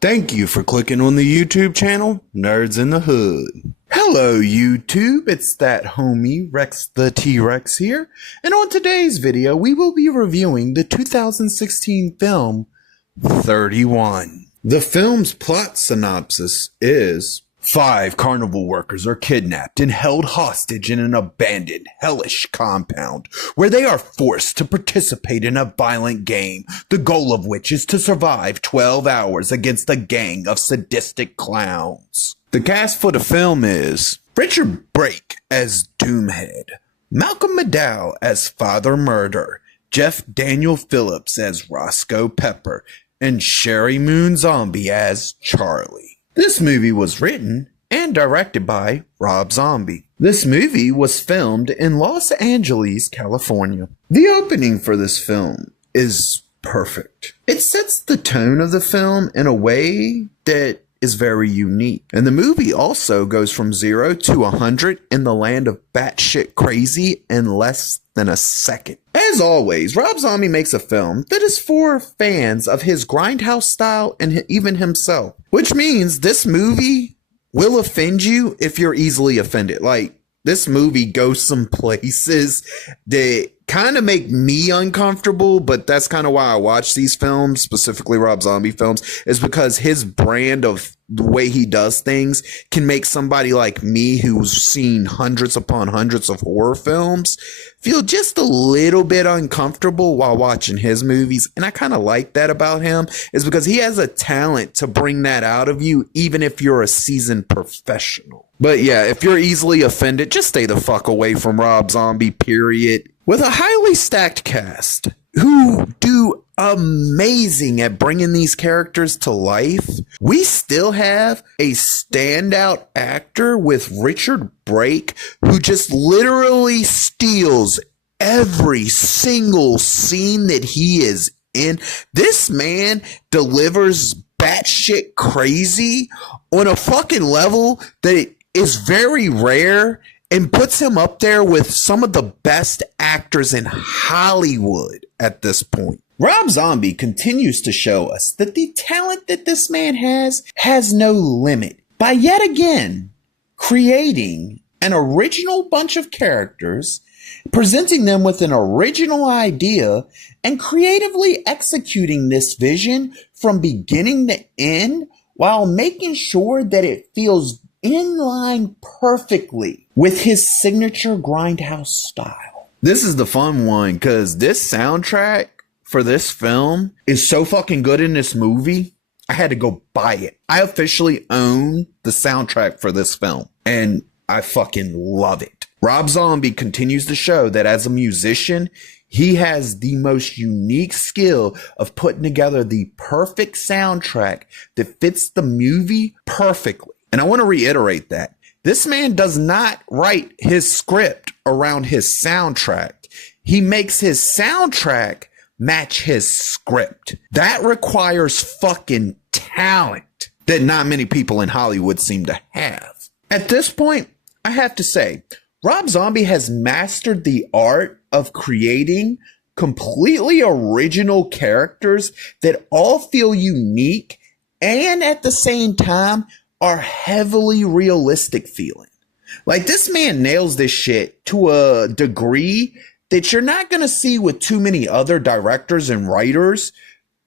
Thank you for clicking on the YouTube channel, Nerds in the Hood. Hello YouTube, it's that homie Rex the T-Rex here, and on today's video we will be reviewing the 2016 film 31. The film's plot synopsis is: 5 carnival workers are kidnapped and held hostage in an abandoned, hellish compound where they are forced to participate in a violent game, the goal of which is to survive 12 hours against a gang of sadistic clowns. The cast for the film is Richard Brake as Doomhead, Malcolm McDowell as Father Murder, Jeff Daniel Phillips as Roscoe Pepper, and Sherry Moon Zombie as Charlie. This movie was written and directed by Rob Zombie. This movie was filmed in Los Angeles, California. The opening for this film is perfect. It sets the tone of the film in a way that is very unique. And the movie also goes from 0 to 100 in the land of batshit crazy in less than a second. As always, Rob Zombie makes a film that is for fans of his grindhouse style and even himself, which means this movie will offend you if you're easily offended. Like, this movie goes some places that kind of make me uncomfortable, but that's kind of why I watch these films, specifically Rob Zombie films, is because his brand of the way he does things can make somebody like me who's seen hundreds upon hundreds of horror films feel just a little bit uncomfortable while watching his movies. And I kind of like that about him, is because he has a talent to bring that out of you, even if you're a seasoned professional. But yeah, if you're easily offended, just stay the fuck away from Rob Zombie, period. With a highly stacked cast who do amazing at bringing these characters to life, we still have a standout actor with Richard Brake who just literally steals every single scene that he is in. This man delivers batshit crazy on a fucking level that is very rare and puts him up there with some of the best actors in Hollywood at this point. Rob Zombie continues to show us that the talent that this man has no limit by yet again creating an original bunch of characters, presenting them with an original idea, and creatively executing this vision from beginning to end while making sure that it feels in line perfectly with his signature grindhouse style. This is the fun one, because this soundtrack for this film is so fucking good in this movie, I had to go buy it. I officially own the soundtrack for this film, and I fucking love it. Rob Zombie continues to show that as a musician, he has the most unique skill of putting together the perfect soundtrack that fits the movie perfectly. And I want to reiterate that this man does not write his script around his soundtrack. He makes his soundtrack match his script. That requires fucking talent that not many people in Hollywood seem to have. At this point, I have to say, Rob Zombie has mastered the art of creating completely original characters that all feel unique and at the same time are heavily realistic feeling. Like, this man nails this shit to a degree that you're not going to see with too many other directors and writers,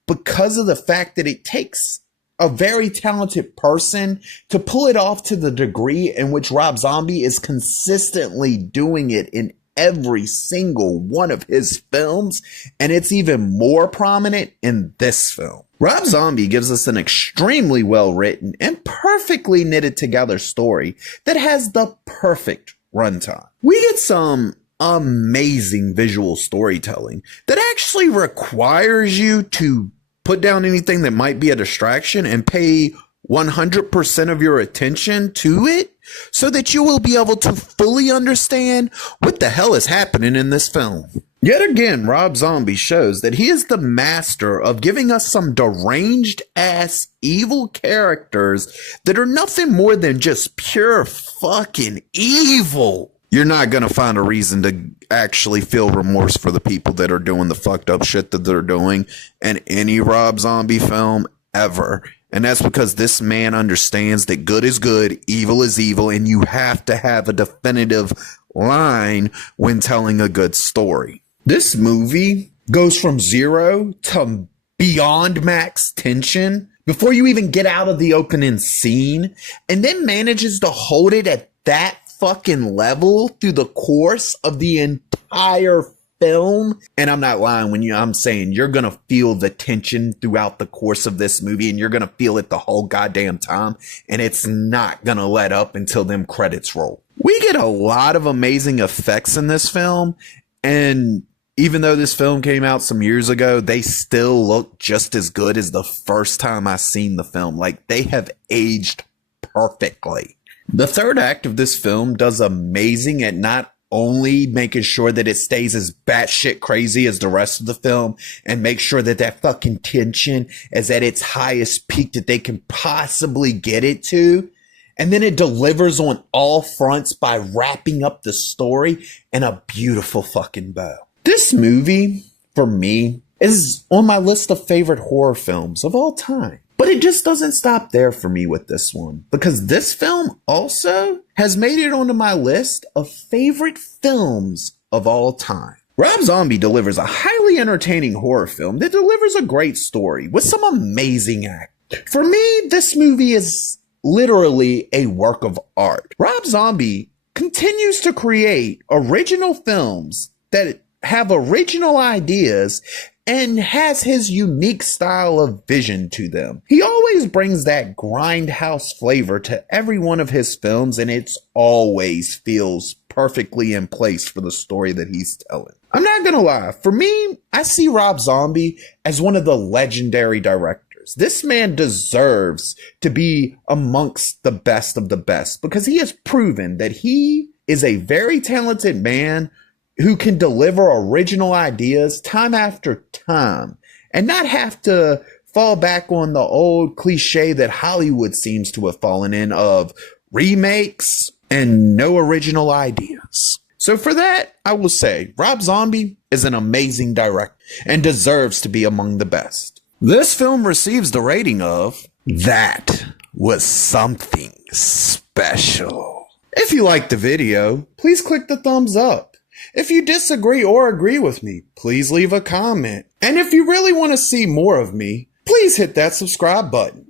because of the fact that it takes a very talented person to pull it off to the degree in which Rob Zombie is consistently doing it in every single one of his films, and it's even more prominent in this film. Rob Zombie gives us an extremely well-written and perfectly knitted together story that has the perfect runtime. We get some amazing visual storytelling that actually requires you to put down anything that might be a distraction and pay 100% of your attention to it, so that you will be able to fully understand what the hell is happening in this film. Yet again, Rob Zombie shows that he is the master of giving us some deranged ass evil characters that are nothing more than just pure fucking evil. You're not going to find a reason to actually feel remorse for the people that are doing the fucked up shit that they're doing in any Rob Zombie film ever. And that's because this man understands that good is good, evil is evil, and you have to have a definitive line when telling a good story. This movie goes from 0 to beyond max tension before you even get out of the opening scene, and then manages to hold it at that fucking level through the course of the entire film. And I'm not lying when I'm saying you're gonna feel the tension throughout the course of this movie, and you're gonna feel it the whole goddamn time, and it's not gonna let up until them credits roll. We get a lot of amazing effects in this film, and even though this film came out some years ago, they still look just as good as the first time I seen the film. Like, they have aged perfectly. The third act of this film does amazing at not only making sure that it stays as batshit crazy as the rest of the film, and make sure that that fucking tension is at its highest peak that they can possibly get it to. And then it delivers on all fronts by wrapping up the story in a beautiful fucking bow. This movie, for me, is on my list of favorite horror films of all time. But it just doesn't stop there for me with this one, because this film also has made it onto my list of favorite films of all time. Rob Zombie delivers a highly entertaining horror film that delivers a great story with some amazing acting. For me, this movie is literally a work of art. Rob Zombie continues to create original films that have original ideas and has his unique style of vision to them. He always brings that grindhouse flavor to every one of his films, and it always feels perfectly in place for the story that he's telling. I'm not gonna lie, for me, I see Rob Zombie as one of the legendary directors. This man deserves to be amongst the best of the best, because he has proven that he is a very talented man who can deliver original ideas time after time and not have to fall back on the old cliche that Hollywood seems to have fallen in of remakes and no original ideas. So for that, I will say Rob Zombie is an amazing director and deserves to be among the best. This film receives the rating of "That was something special." If you liked the video, please click the thumbs up. If you disagree or agree with me, please leave a comment. And if you really want to see more of me, please hit that subscribe button.